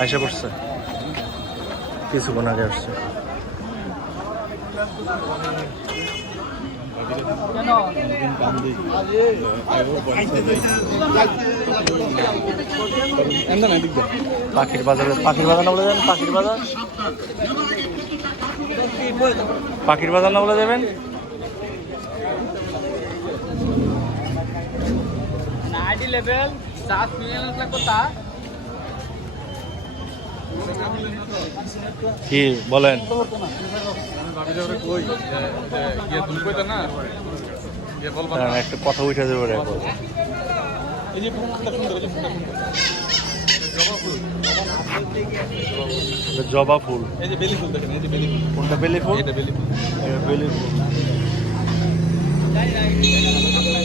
আইসা পড়ছে কিছুক্ষণ আগে আসছে। পাখির বাজার না বলে যাবেন, পাখির বাজার না বলে যাবেন। কি বলেন? একটা কথা উঠে যাবে। জবা ফুল, এই যে বেলি ফুল দেখেন, এই যে বেলি ফুল। কোনটা বেলি ফুল? এটা বেলি ফুল। বেলি ফুল।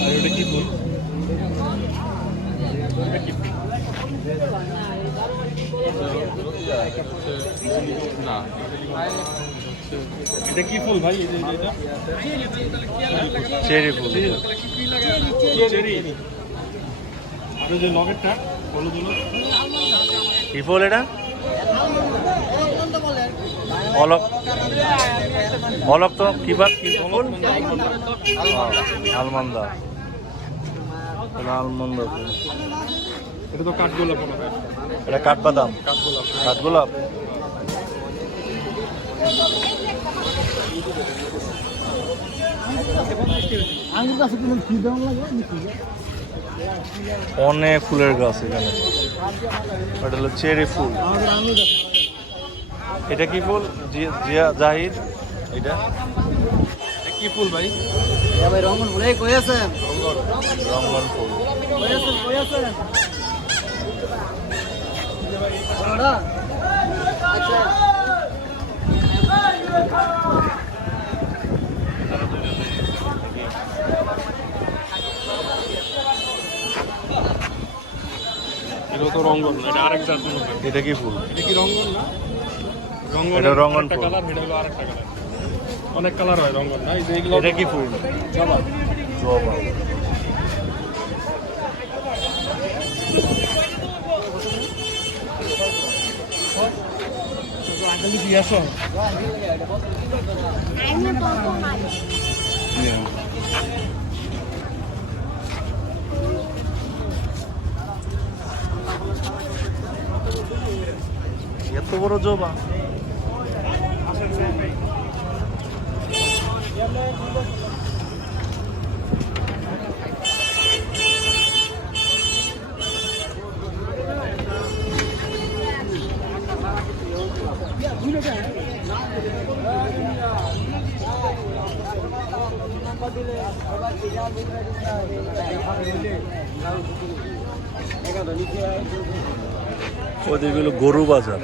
আর ওটা কি ফুল? না, এটা কি ফুল ভাই? চেরি ফুল। চেরি। আর যে লগেরটা হলুদ হলুদ কি ফুল এটা? অলক। অলক তো কি ফুল? আলমন্দা। আলমন্দা ফুল। এটা তো কাঠগোলাপ। এটা কাঠবাদাম। কাঠগোলাপ। অনেক ফুলের গাছ এখানে। এটা হলো চেরি ফুল। এটা কি ফুল জাহিদ? এটা কি ফুল ভাই? রঙ্গন ফুল। রঙ্গন ফুল। এটা তো রঙ্গন, এটা আরেক জাতের। এটা কি ফুল? এটা কি রঙ্গন না? রঙ্গন। এটা রঙ্গন ফুল। কালার, এটা হলো আরেকটা কালার। অনেক কালার হয় রঙ্গন না? এই যে এগুলো। এটা কি ফুল? জবা। জবা। আগে দিয়ে আসো। এত বড় জবা। ওদিকে হলো গরু বাজার।